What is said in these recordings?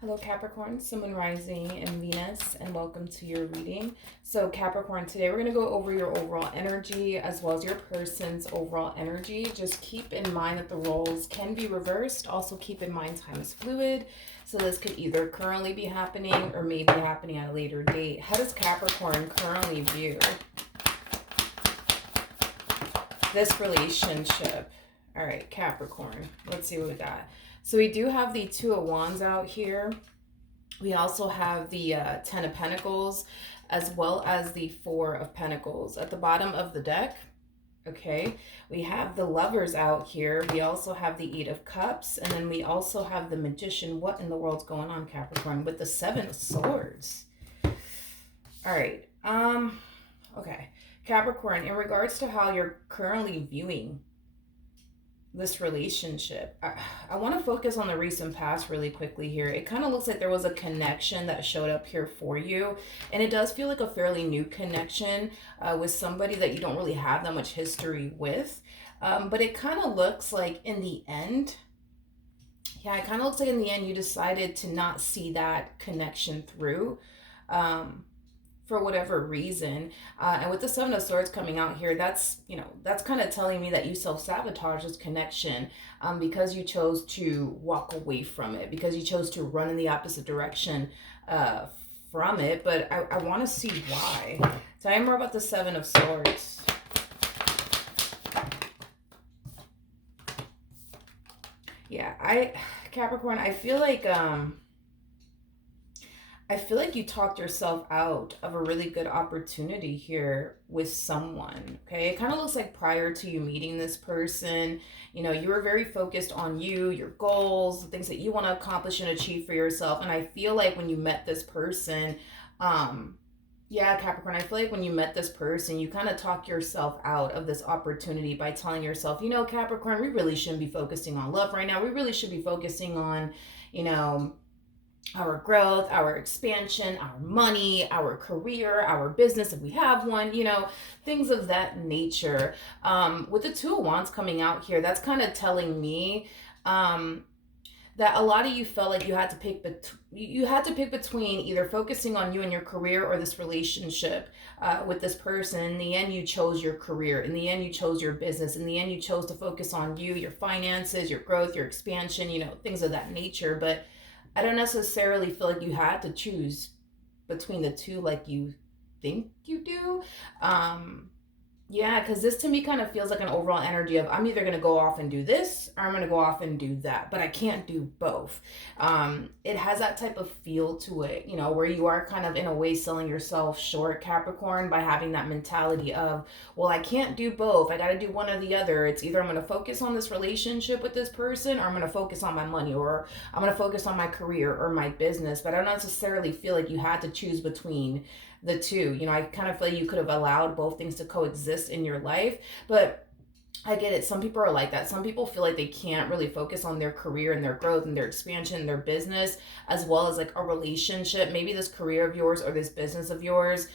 Hello Capricorn, Sun, Moon, Rising, and Venus, and welcome to your reading. So Capricorn, today we're going to go over your overall energy as well as your person's overall energy. Just keep in mind that the roles can be reversed. Also keep in mind time is fluid. So this could either currently be happening or maybe happening at a later date. How does Capricorn currently view this relationship? All right, Capricorn, let's see what we got. So we do have the Two of Wands out here. We also have the Ten of Pentacles as well as the Four of Pentacles. At the bottom of the deck, okay, we have the Lovers out here. We also have the Eight of Cups. And then we also have the Magician. What in the world's going on, Capricorn? With the Seven of Swords. All right. Okay. Capricorn, in regards to how you're currently viewing this relationship, I want to focus on the recent past really quickly here. It kind of looks like there was a connection that showed up here for you, and it does feel like a fairly new connection with somebody that you don't really have that much history with, but it kind of looks like in the end, yeah, it kind of looks like in the end you decided to not see that connection through, for whatever reason. And with the Seven of Swords coming out here, that's, that's kind of telling me that you self-sabotage this connection, because you chose to walk away from it, because you chose to run in the opposite direction from it. But I want to see why. Tell me more about the Seven of Swords. Yeah, Capricorn, I feel like you talked yourself out of a really good opportunity here with someone, okay? It kind of looks like prior to you meeting this person, you were very focused on you, your goals, the things that you want to accomplish and achieve for yourself. And I feel like when you met this person, yeah, Capricorn, I feel like when you met this person, you kind of talk yourself out of this opportunity by telling yourself, Capricorn, we really shouldn't be focusing on love right now. We really should be focusing on, our growth, our expansion, our money, our career, our business, if we have one, things of that nature. With the Two of Wands coming out here, that's kind of telling me that a lot of you felt like you had to pick between either focusing on you and your career or this relationship with this person. In the end, you chose your career. In the end, you chose your business. In the end, you chose to focus on you, your finances, your growth, your expansion, things of that nature. But I don't necessarily feel like you had to choose between the two like you think you do. Yeah, because this to me kind of feels like an overall energy of I'm either going to go off and do this or I'm going to go off and do that, but I can't do both. It has that type of feel to it, where you are kind of in a way selling yourself short, Capricorn, by having that mentality of, well, I can't do both. I got to do one or the other. It's either I'm going to focus on this relationship with this person or I'm going to focus on my money or I'm going to focus on my career or my business. But I don't necessarily feel like you had to choose between the two. I kind of feel like you could have allowed both things to coexist in your life, but I get it. Some people are like that. Some people feel like they can't really focus on their career and their growth and their expansion and their business as well as like a relationship. Maybe this career of yours or this business of yours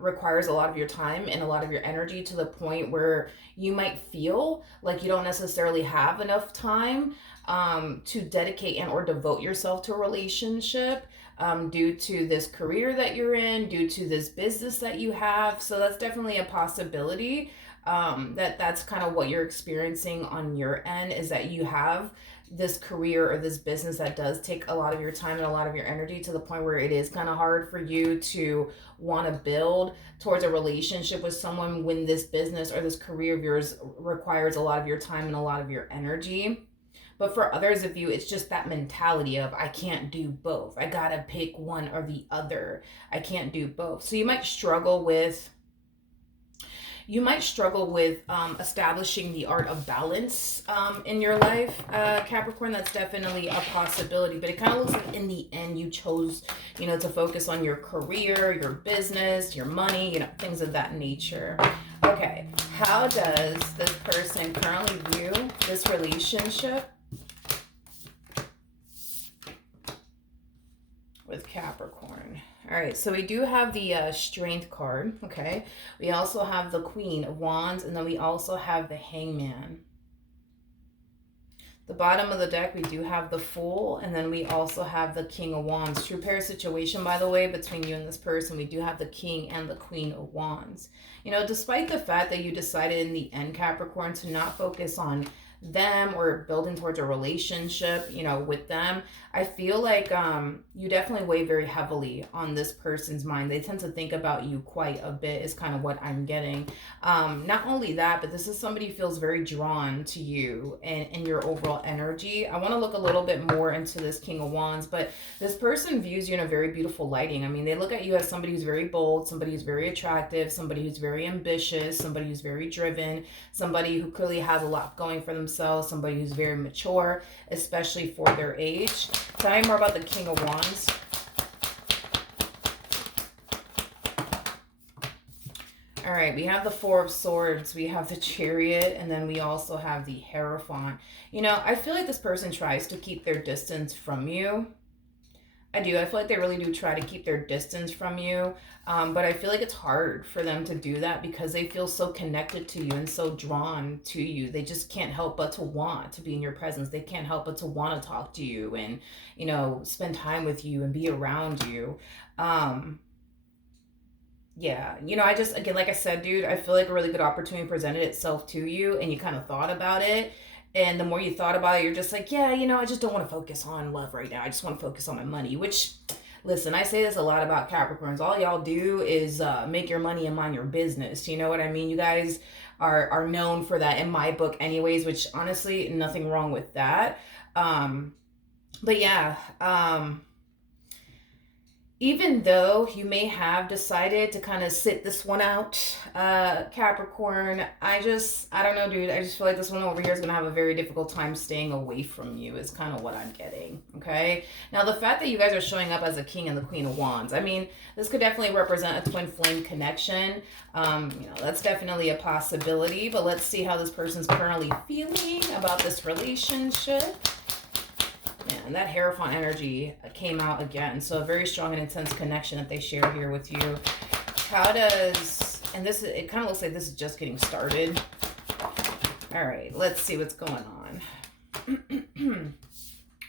requires a lot of your time and a lot of your energy to the point where you might feel like you don't necessarily have enough time to dedicate and or devote yourself to a relationship, due to this career that you're in, due to this business that you have. So that's definitely a possibility, that's kind of what you're experiencing on your end, is that you have this career or this business that does take a lot of your time and a lot of your energy to the point where it is kind of hard for you to want to build towards a relationship with someone when this business or this career of yours requires a lot of your time and a lot of your energy. But for others of you, it's just that mentality of I can't do both. I gotta pick one or the other. I can't do both. So you might struggle with establishing the art of balance in your life, Capricorn. That's definitely a possibility. But it kind of looks like in the end you chose, to focus on your career, your business, your money, things of that nature. Okay, how does this person currently view this relationship with Capricorn? All right, so we do have the Strength card, okay? We also have the Queen of Wands, and then we also have the Hangman. The bottom of the deck, we do have the Fool, and then we also have the King of Wands. True pair situation, by the way, between you and this person. We do have the King and the Queen of Wands. You know, despite the fact that you decided in the end, Capricorn, to not focus on them or building towards a relationship, you know, with them, I feel like you definitely weigh very heavily on this person's mind. They tend to think about you quite a bit, is kind of what I'm getting. Not only that, but this is somebody who feels very drawn to you and your overall energy. I want to look a little bit more into this King of Wands, but this person views you in a very beautiful lighting. I mean, they look at you as somebody who's very bold, somebody who's very attractive, somebody who's very ambitious, somebody who's very driven, somebody who clearly has a lot going for themselves, somebody who's very mature, especially for their age. Tell me more about the King of Wands. All right, we have the Four of Swords, we have the Chariot, and then we also have the Hierophant. You know, I feel like this person tries to keep their distance from you. I do. I feel like they really do try to keep their distance from you. But I feel like it's hard for them to do that because they feel so connected to you and so drawn to you. They just can't help but to want to be in your presence. They can't help but to want to talk to you and, you know, spend time with you and be around you. Yeah, you know, I just, again, like I said, dude, I feel like a really good opportunity presented itself to you and you kind of thought about it. And the more you thought about it, you're just like, yeah, you know, I just don't want to focus on love right now. I just want to focus on my money, which, listen, I say this a lot about Capricorns. All y'all do is make your money and mind your business. You know what I mean? You guys are known for that in my book anyways, which honestly, nothing wrong with that. But yeah, even though you may have decided to kind of sit this one out, Capricorn, I don't know, dude. I just feel like this one over here is going to have a very difficult time staying away from you is kind of what I'm getting, okay? Now, the fact that you guys are showing up as a King and the Queen of Wands, I mean, this could definitely represent a twin flame connection. You know, that's definitely a possibility, but let's see how this person's currently feeling about this relationship. And that Hierophant energy came out again. So a very strong and intense connection that they share here with you. How does, and this, it kind of looks like this is just getting started. All right, let's see what's going on.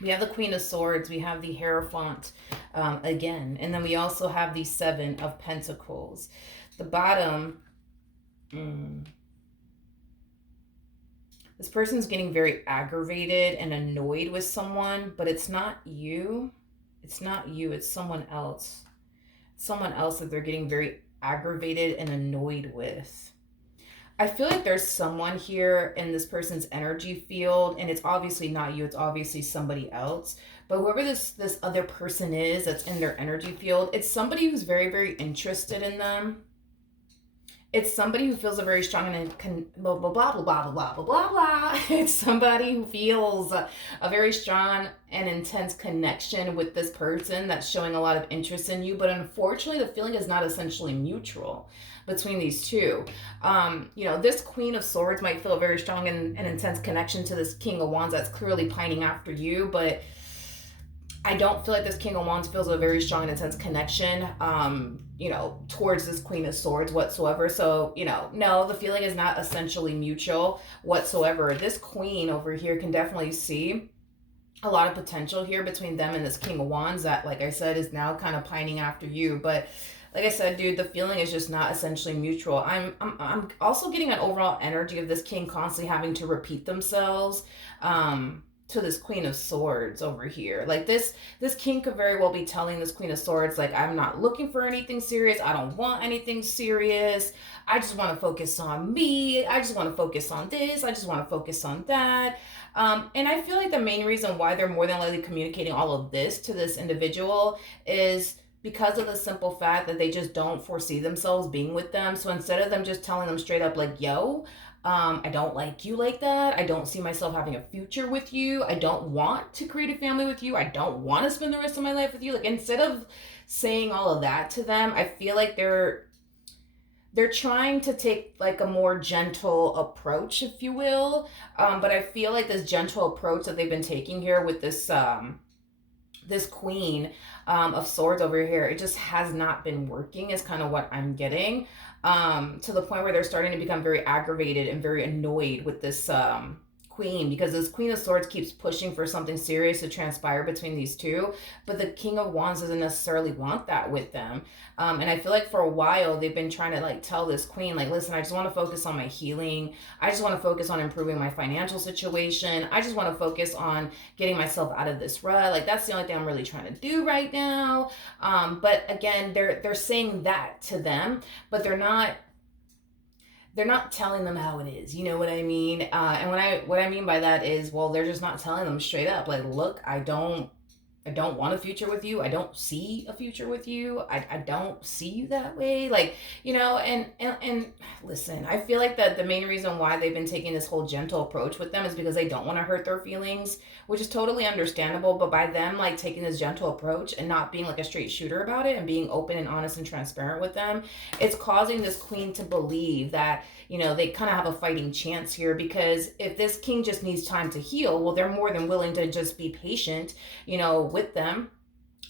We have the Queen of Swords. We have the Hierophant again. And then we also have the Seven of Pentacles. The bottom, this person's getting very aggravated and annoyed with someone, but it's not you. It's not you. It's someone else. Someone else that they're getting very aggravated and annoyed with. I feel like there's someone here in this person's energy field, and it's obviously not you. It's obviously somebody else. But whoever this other person is that's in their energy field, it's somebody who's very, very interested in them. It's somebody who feels a very strong and blah, blah, blah, blah, blah, blah, blah, blah, blah. It's somebody who feels a very strong and intense connection with this person that's showing a lot of interest in you. But unfortunately, the feeling is not essentially mutual between these two. You know, this Queen of Swords might feel a very strong and intense connection to this King of Wands that's clearly pining after you, but I don't feel like this King of Wands feels a very strong and intense connection, you know, towards this Queen of Swords whatsoever. So, you know, no, the feeling is not essentially mutual whatsoever. This Queen over here can definitely see a lot of potential here between them and this King of Wands that, like I said, is now kind of pining after you. But like I said, dude, the feeling is just not essentially mutual. I'm also getting an overall energy of this King constantly having to repeat themselves. To this Queen of Swords over here. Like this King could very well be telling this Queen of Swords, like, I'm not looking for anything serious. I don't want anything serious. I just want to focus on me. I just want to focus on this. I just want to focus on that. And I feel like the main reason why they're more than likely communicating all of this to this individual is because of the simple fact that they just don't foresee themselves being with them. So instead of them just telling them straight up, like, yo, I don't like you like that. I don't see myself having a future with you. I don't want to create a family with you. I don't want to spend the rest of my life with you. Like, instead of saying all of that to them, I feel like they're trying to take like a more gentle approach, if you will. But I feel like this gentle approach that they've been taking here with this this Queen of Swords over here, it just has not been working is kind of what I'm getting. To the point where they're starting to become very aggravated and very annoyed with this queen, because this Queen of Swords keeps pushing for something serious to transpire between these two, but the King of Wands doesn't necessarily want that with them. And I feel like for a while they've been trying to like tell this queen, like, listen, I just want to focus on my healing. I just want to focus on improving my financial situation. I just want to focus on getting myself out of this rut. Like, that's the only thing I'm really trying to do right now. But again, they're saying that to them, but they're not telling them how it is. You know what I mean? And what I mean by that is, well, they're just not telling them straight up. Like, look, I don't want a future with you. I don't see a future with you. I don't see you that way. Like, and listen, I feel like that the main reason why they've been taking this whole gentle approach with them is because they don't want to hurt their feelings, which is totally understandable. But by them like taking this gentle approach and not being like a straight shooter about it and being open and honest and transparent with them, it's causing this queen to believe that, they kind of have a fighting chance here, because if this king just needs time to heal, well, they're more than willing to just be patient, with them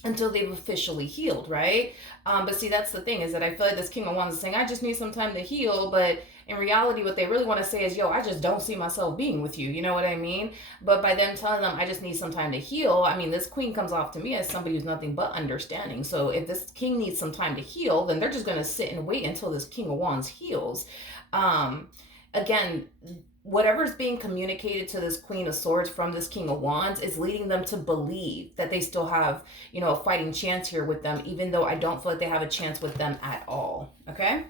until they've officially healed, right? But see, that's the thing, is that I feel like this King of Wands is saying, I just need some time to heal, but in reality, what they really want to say is, yo, I just don't see myself being with you. You know what I mean? But by them telling them, I just need some time to heal, I mean, this queen comes off to me as somebody who's nothing but understanding. So if this king needs some time to heal, then they're just going to sit and wait until this King of Wands heals. Again, whatever's being communicated to this Queen of Swords from this King of Wands is leading them to believe that they still have, a fighting chance here with them, even though I don't feel like they have a chance with them at all. Okay?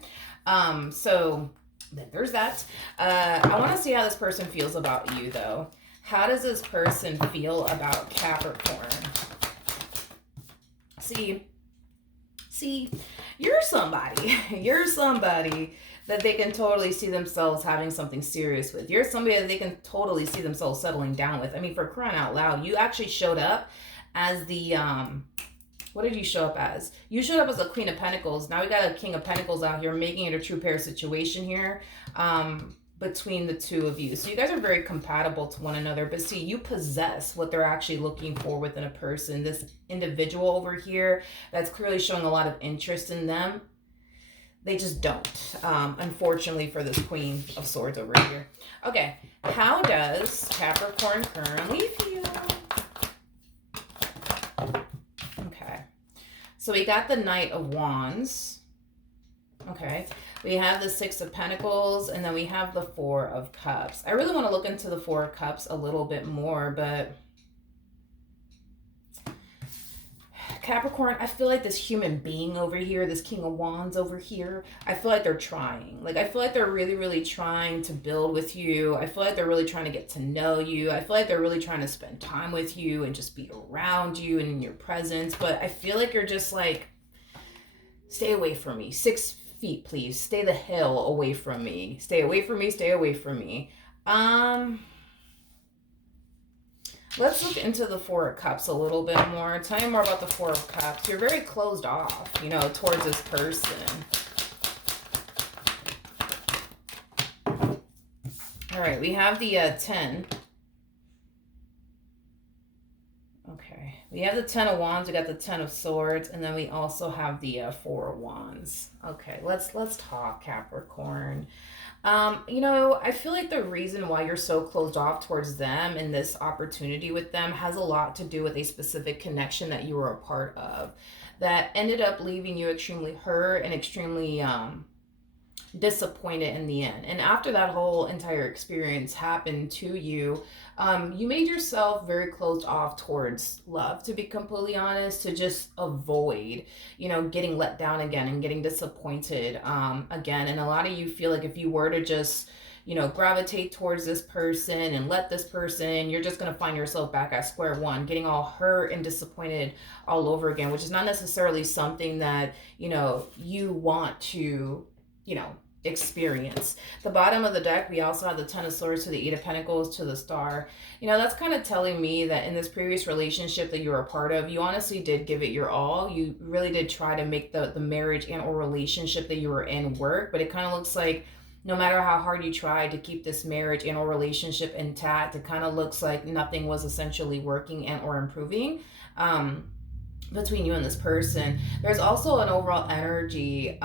So then there's that. I want to see how this person feels about you, though. How does this person feel about Capricorn? See, you're somebody. You're somebody that they can totally see themselves having something serious with. You're somebody that they can totally see themselves settling down with. I mean, for crying out loud, you actually showed up as the, what did you show up as? You showed up as a Queen of Pentacles. Now we got a King of Pentacles out here, making it a true pair situation here between the two of you. So you guys are very compatible to one another. But see, you possess what they're actually looking for within a person. This individual over here that's clearly showing a lot of interest in them, they just don't, unfortunately, for this Queen of Swords over here. Okay, how does Capricorn currently feel? Okay, so we got the Knight of Wands. Okay, we have the Six of Pentacles, and then we have the Four of Cups. I really want to look into the Four of Cups a little bit more, but Capricorn, I feel like this human being over here, this King of Wands over here, I feel like they're trying. Like, I feel like they're really, really trying to build with you. I feel like they're really trying to get to know you. I feel like they're really trying to spend time with you and just be around you and in your presence. But I feel like you're just like, stay away from me. 6 feet, please. Stay the hell away from me. Stay away from me. Stay away from me. Let's look into the Four of Cups a little bit more. Tell me more about the Four of Cups. You're very closed off, towards this person. All right, we have the 10. Okay, we have the 10 of Wands. We got the 10 of Swords, and then we also have the 4 of Wands. Okay, let's talk, Capricorn. I feel like the reason why you're so closed off towards them and this opportunity with them has a lot to do with a specific connection that you were a part of that ended up leaving you extremely hurt and extremely disappointed in the end. And after that whole entire experience happened to you, you made yourself very closed off towards love, to be completely honest, to just avoid, getting let down again and getting disappointed again. And a lot of you feel like if you were to just, gravitate towards this person and let this person, you're just going to find yourself back at square one, getting all hurt and disappointed all over again, which is not necessarily something that, you want to, experience. The bottom of the deck, we also have the Ten of Swords to the Eight of Pentacles to the Star. That's kind of telling me that in this previous relationship that you were a part of, you honestly did give it your all. You really did try to make the marriage and or relationship that you were in work, but it kind of looks like no matter how hard you tried to keep this marriage and or relationship intact, it kind of looks like nothing was essentially working and or improving. between you and this person. There's also an overall energy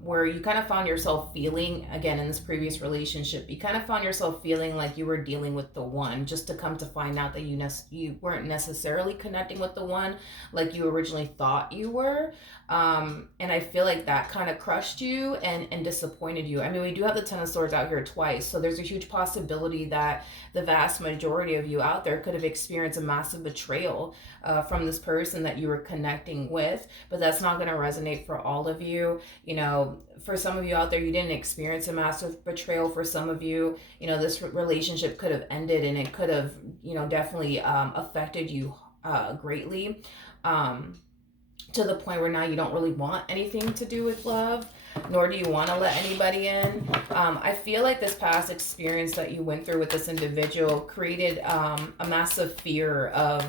where you kind of found yourself feeling, again, in this previous relationship, you kind of found yourself feeling like you were dealing with the one, just to come to find out that you weren't necessarily connecting with the one like you originally thought you were. And I feel like that kind of crushed you and disappointed you. I mean, we do have the Ten of Swords out here twice, so there's a huge possibility that the vast majority of you out there could have experienced a massive betrayal from this person that you were connecting with, but that's not going to resonate for all of you. You know, for some of you out there, you didn't experience a massive betrayal. For some of you, you know, this relationship could have ended and it could have, you know, definitely affected you greatly, to the point where now you don't really want anything to do with love, nor do you want to let anybody in. I feel like this past experience that you went through with this individual created a massive fear of,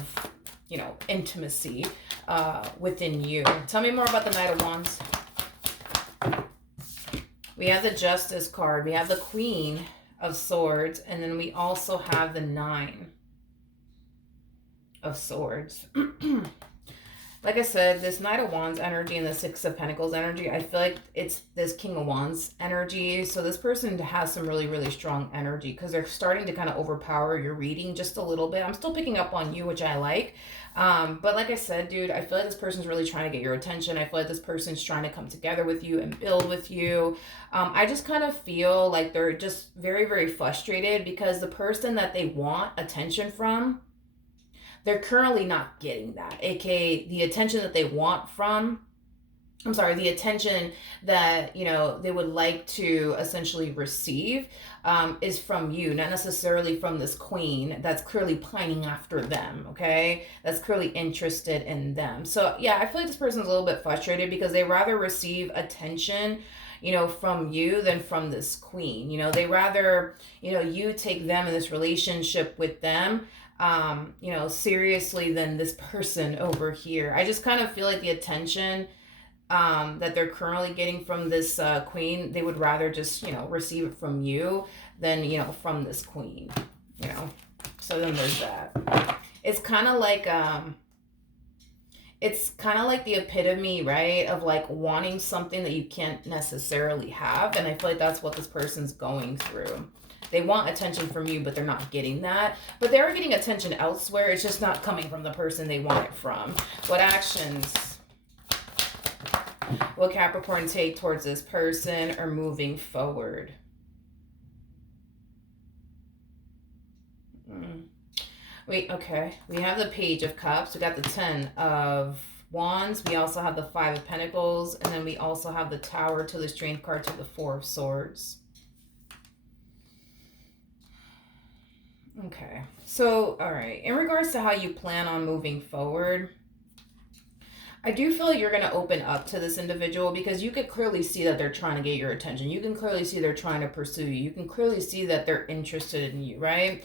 you know, intimacy within you. Tell me more about the Knight of Wands. We have the Justice card. We have the Queen of Swords. And then we also have the Nine of Swords. Like I said, this Knight of Wands energy and the Six of Pentacles energy, I feel like it's this King of Wands energy. So this person has some really, really strong energy because they're starting to kind of overpower your reading just a little bit. I'm still picking up on you, which I like. But like I said, dude, I feel like this person's really trying to get your attention. I feel like this person's trying to come together with you and build with you. I just kind of feel like they're just very, very frustrated because the person that they want attention from, they're currently not getting that, aka the attention that they want from, the attention that, you know, they would like to essentially receive is from you, not necessarily from this queen that's clearly pining after them, okay? That's clearly interested in them. So yeah, I feel like this person's a little bit frustrated because they rather receive attention, you know, from you than from this queen. You know, they rather, you know, you take them in this relationship with them, you know, seriously than this person over here. I just kind of feel like the attention that they're currently getting from this queen, they would rather just, you know, receive it from you than, you know, from this queen, you know. So then there's that. It's kind of like the epitome, right, of like wanting something that you can't necessarily have. And I feel like that's what this person's going through. They want attention from you, but they're not getting that. But they're getting attention elsewhere. It's just not coming from the person they want it from. What actions will Capricorn take towards this person or moving forward? Okay. We have the Page of Cups. We got the Ten of Wands. We also have the Five of Pentacles. And then we also have the Tower to the Strength card to the Four of Swords. Okay, so, all right. In regards to how you plan on moving forward, I do feel like you're going to open up to this individual because you could clearly see that they're trying to get your attention. You can clearly see they're trying to pursue you. You can clearly see that they're interested in you, right?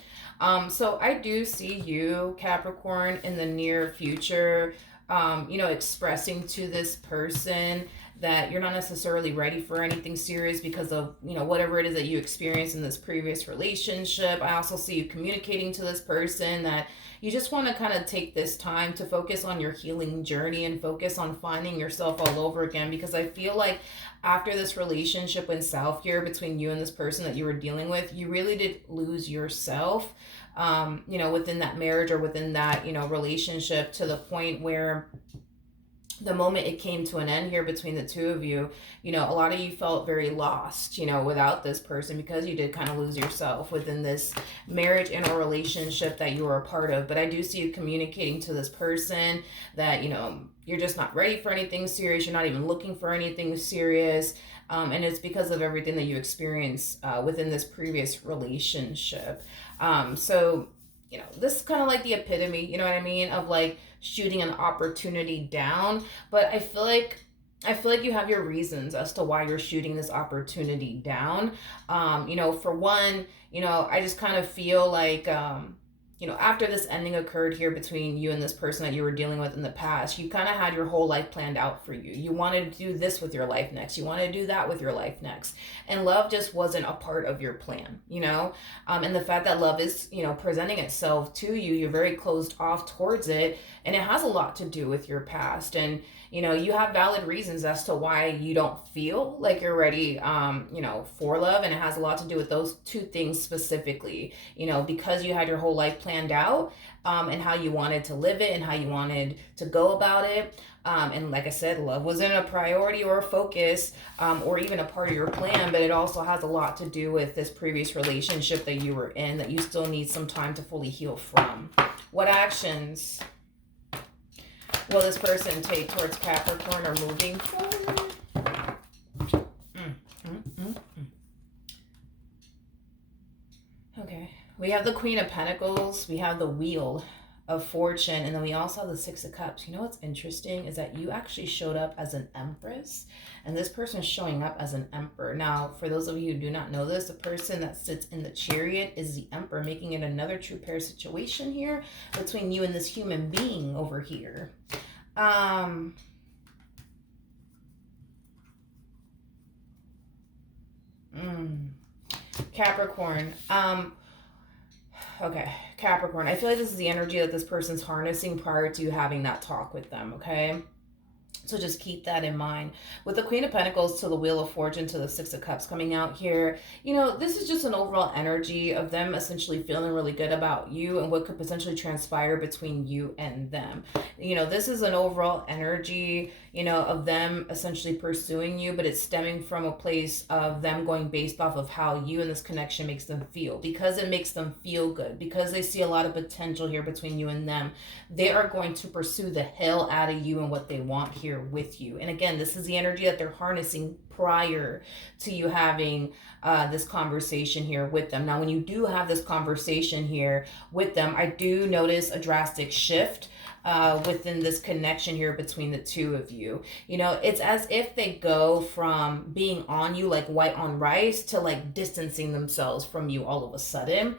So I do see you, Capricorn, in the near future, you know, expressing to this person that you're not necessarily ready for anything serious because of, you know, whatever it is that you experienced in this previous relationship. I also see you communicating to this person that you just want to kind of take this time to focus on your healing journey and focus on finding yourself all over again, because I feel like after this relationship went south here between you and this person that you were dealing with, you really did lose yourself, you know, within that marriage or within that, you know, relationship, to the point where the moment it came to an end here between the two of you, you know, a lot of you felt very lost, you know, without this person, because you did kind of lose yourself within this marriage and a relationship that you were a part of. But I do see you communicating to this person that, you know, you're just not ready for anything serious. You're not even looking for anything serious. And it's because of everything that you experienced within this previous relationship. So, you know, this is kind of like the epitome, you know what I mean, of like shooting an opportunity down. But I feel like you have your reasons as to why you're shooting this opportunity down. You know, for one, you know, I just kind of feel like, you know, after this ending occurred here between you and this person that you were dealing with in the past, you kind of had your whole life planned out for you. You wanted to do this with your life next. You wanted to do that with your life next. And love just wasn't a part of your plan, you know? And the fact that love is, you know, presenting itself to you, you're very closed off towards it. And it has a lot to do with your past. And, you have valid reasons as to why you don't feel like you're ready, for love. And it has a lot to do with those two things specifically, because you had your whole life planned out, and how you wanted to live it and how you wanted to go about it. And like I said, love wasn't a priority or a focus, or even a part of your plan, but it also has a lot to do with this previous relationship that you were in that you still need some time to fully heal from. What actions will this person take towards Capricorn or moving forward? Okay, we have the Queen of Pentacles, we have the Wheel of Fortune, and then we also have the Six of Cups. You know what's interesting is that you actually showed up as an Empress, and this person is showing up as an Emperor. Now, for those of you who do not know this, the person that sits in the Chariot is the Emperor, making it another true pair situation here between you and this human being over here. Capricorn. Okay, Capricorn. I feel like this is the energy that this person's harnessing prior to you having that talk with them, okay? So just keep that in mind. With the Queen of Pentacles to the Wheel of Fortune to the Six of Cups coming out here, this is just an overall energy of them essentially feeling really good about you and what could potentially transpire between you and them. This is an overall energy, of them essentially pursuing you, but it's stemming from a place of them going based off of how you and this connection makes them feel. Because it makes them feel good, because they see a lot of potential here between you and them, they are going to pursue the hell out of you and what they want here with you. And again, this is the energy that they're harnessing prior to you having this conversation here with them. Now, when you do have this conversation here with them, I do notice a drastic shift within this connection here between the two of you. It's as if they go from being on you like white on rice to like distancing themselves from you all of a sudden.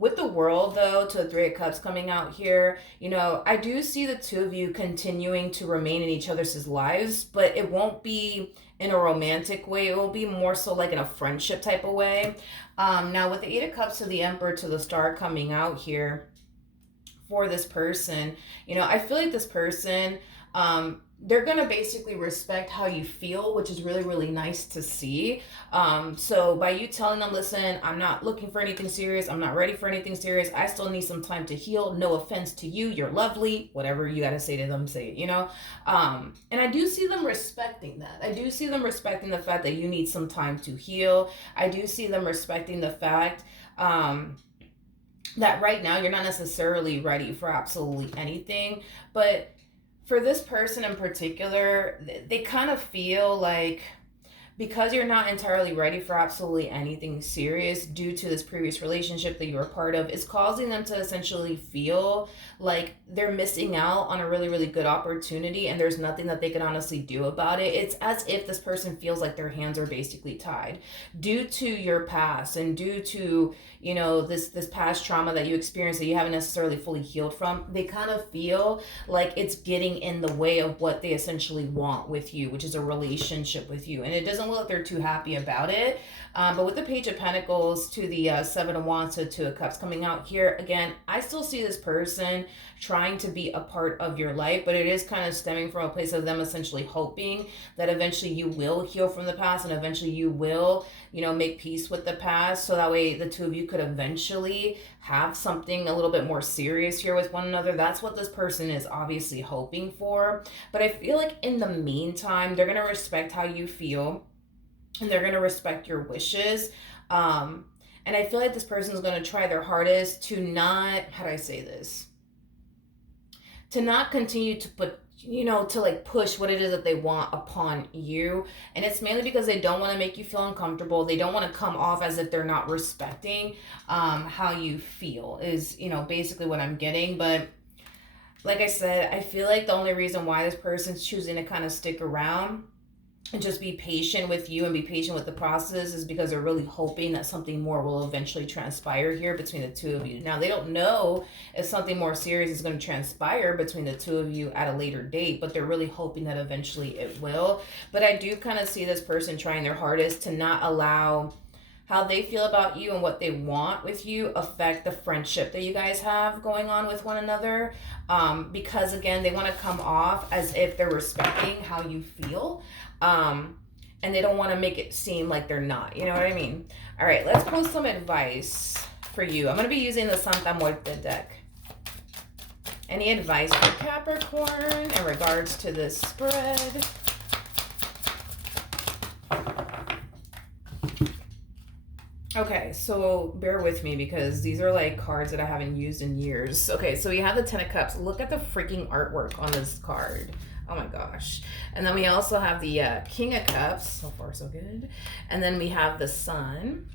With the World, though, to the Three of Cups coming out here, I do see the two of you continuing to remain in each other's lives, but it won't be in a romantic way. It will be more so like in a friendship type of way. Now, with the Eight of Cups to the Emperor to the Star coming out here for this person, I feel like this person, they're going to basically respect how you feel, which is really, really nice to see. So by you telling them, listen, I'm not looking for anything serious. I'm not ready for anything serious. I still need some time to heal. No offense to you. You're lovely. Whatever you got to say to them, say it, And I do see them respecting that. I do see them respecting the fact that you need some time to heal. I do see them respecting the fact, that right now you're not necessarily ready for absolutely anything, but for this person in particular, they kind of feel like because you're not entirely ready for absolutely anything serious due to this previous relationship that you were part of, it's causing them to essentially feel like they're missing out on a really, really good opportunity and there's nothing that they can honestly do about it. It's as if this person feels like their hands are basically tied due to your past and due to, this past trauma that you experienced that you haven't necessarily fully healed from. They kind of feel like it's getting in the way of what they essentially want with you, which is a relationship with you. And it doesn't look like they're too happy about it. But with the Page of Pentacles to the Seven of Wands to Two of Cups coming out here, again, I still see this person trying to be a part of your life, but it is kind of stemming from a place of them essentially hoping that eventually you will heal from the past and eventually you will, make peace with the past. So that way the two of you could eventually have something a little bit more serious here with one another. That's what this person is obviously hoping for. But I feel like in the meantime, they're going to respect how you feel. And they're going to respect your wishes. And I feel like this person is going to try their hardest to not, how do I say this? To not continue to put, to like push what it is that they want upon you. And it's mainly because they don't want to make you feel uncomfortable. They don't want to come off as if they're not respecting how you feel is, basically what I'm getting. But like I said, I feel like the only reason why this person's choosing to kind of stick around and just be patient with you and be patient with the process is because they're really hoping that something more will eventually transpire here between the two of you. Now, they don't know if something more serious is going to transpire between the two of you at a later date, but they're really hoping that eventually it will. But I do kind of see this person trying their hardest to not allow, how they feel about you and what they want with you affect the friendship that you guys have going on with one another. Because again, they want to come off as if they're respecting how you feel. And they don't want to make it seem like they're not. You know what I mean? All right, let's pull some advice for you. I'm going to be using the Santa Muerte deck. Any advice for Capricorn in regards to this spread? Okay, so bear with me because these are like cards that I haven't used in years. Okay, so we have the Ten of Cups. Look at the freaking artwork on this card. Oh my gosh. And then we also have the King of Cups. So far, so good. And then we have the Sun.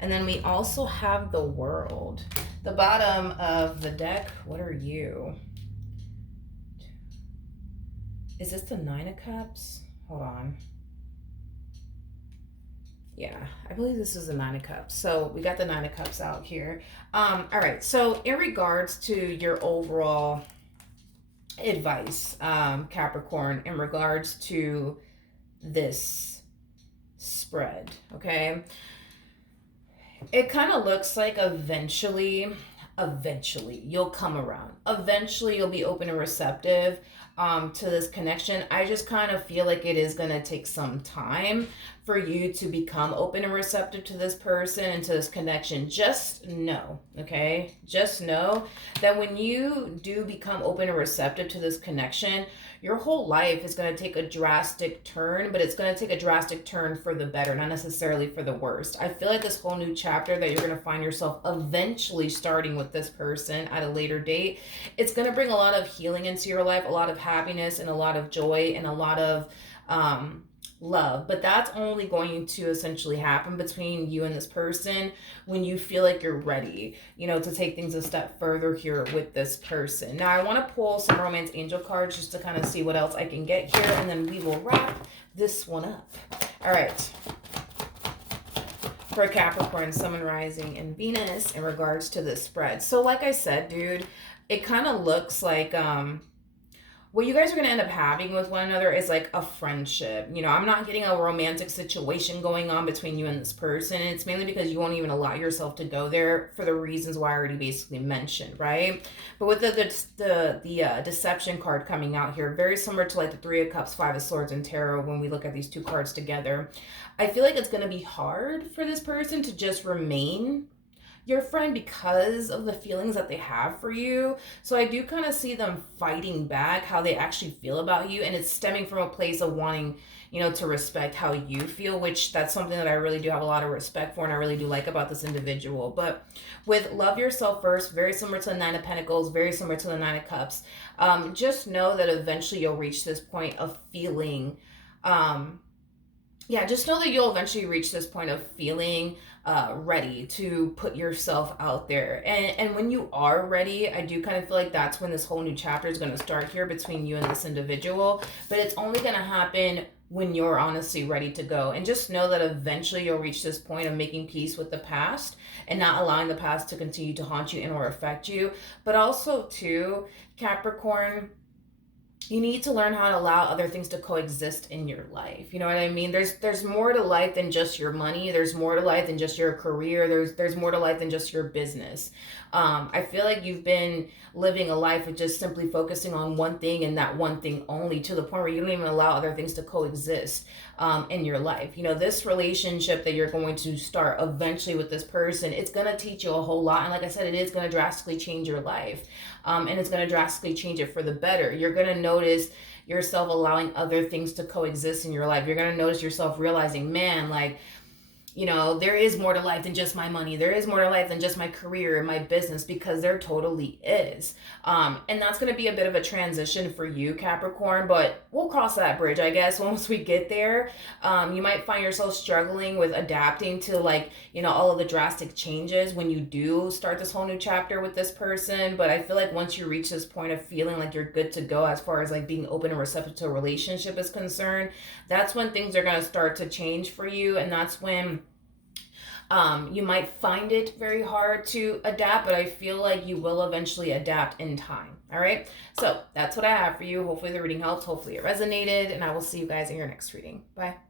And then we also have the World. The bottom of the deck, what are you? Is this the Nine of Cups? Hold on. Yeah, I believe this is the Nine of Cups. So we got the Nine of Cups out here. All right, so in regards to your overall advice, Capricorn, in regards to this spread, okay? It kind of looks like eventually you'll come around. Eventually you'll be open and receptive to this connection. I just kind of feel like it is going to take some time for you to become open and receptive to this person and to this connection. Just know, okay? Just know that when you do become open and receptive to this connection, your whole life is going to take a drastic turn, but it's going to take a drastic turn for the better, not necessarily for the worst. I feel like this whole new chapter that you're going to find yourself eventually starting with this person at a later date, it's going to bring a lot of healing into your life, a lot of happiness and a lot of joy and a lot of love. But that's only going to essentially happen between you and this person when you feel like you're ready, you know, to take things a step further here with this person. Now I want to pull some romance angel cards just to kind of see what else I can get here, and then we will wrap this one up. All right, for Capricorn, Sun, Rising, and Venus in regards to this spread. So like I said, dude, it kind of looks like what you guys are going to end up having with one another is like a friendship. You know, I'm not getting a romantic situation going on between you and this person. It's mainly because you won't even allow yourself to go there for the reasons why I already basically mentioned, right? But with the deception card coming out here, very similar to like the Three of Cups, Five of Swords, and Tarot, when we look at these two cards together, I feel like it's going to be hard for this person to just remain your friend because of the feelings that they have for you. So I do kind of see them fighting back how they actually feel about you, and it's stemming from a place of wanting, you know, to respect how you feel, which that's something that I really do have a lot of respect for and I really do like about this individual. But with love yourself first, very similar to the Nine of Pentacles, very similar to the Nine of Cups, just know that eventually you'll reach this point of feeling just know that you'll eventually reach this point of feeling ready to put yourself out there. And when you are ready, I do kind of feel like that's when this whole new chapter is going to start here between you and this individual. But it's only going to happen when you're honestly ready to go. And just know that eventually you'll reach this point of making peace with the past and not allowing the past to continue to haunt you and or affect you. But also too, Capricorn, you need to learn how to allow other things to coexist in your life. You know what I mean? There's more to life than just your money. There's more to life than just your career. There's more to life than just your business. I feel like you've been living a life of just simply focusing on one thing and that one thing only, to the point where you don't even allow other things to coexist in your life. You know, this relationship that you're going to start eventually with this person, it's going to teach you a whole lot. And like I said, it is going to drastically change your life. And it's going to drastically change it for the better. You're going to notice yourself allowing other things to coexist in your life. You're going to notice yourself realizing, man, like, you know, there is more to life than just my money. There is more to life than just my career and my business, because there totally is. And that's going to be a bit of a transition for you, Capricorn, but we'll cross that bridge, I guess, once we get there. You might find yourself struggling with adapting to, like, you know, all of the drastic changes when you do start this whole new chapter with this person. But I feel like once you reach this point of feeling like you're good to go as far as like being open and receptive to a relationship is concerned, that's when things are going to start to change for you. And that's when you might find it very hard to adapt, but I feel like you will eventually adapt in time. All right. So that's what I have for you. Hopefully the reading helped. Hopefully it resonated, and I will see you guys in your next reading. Bye.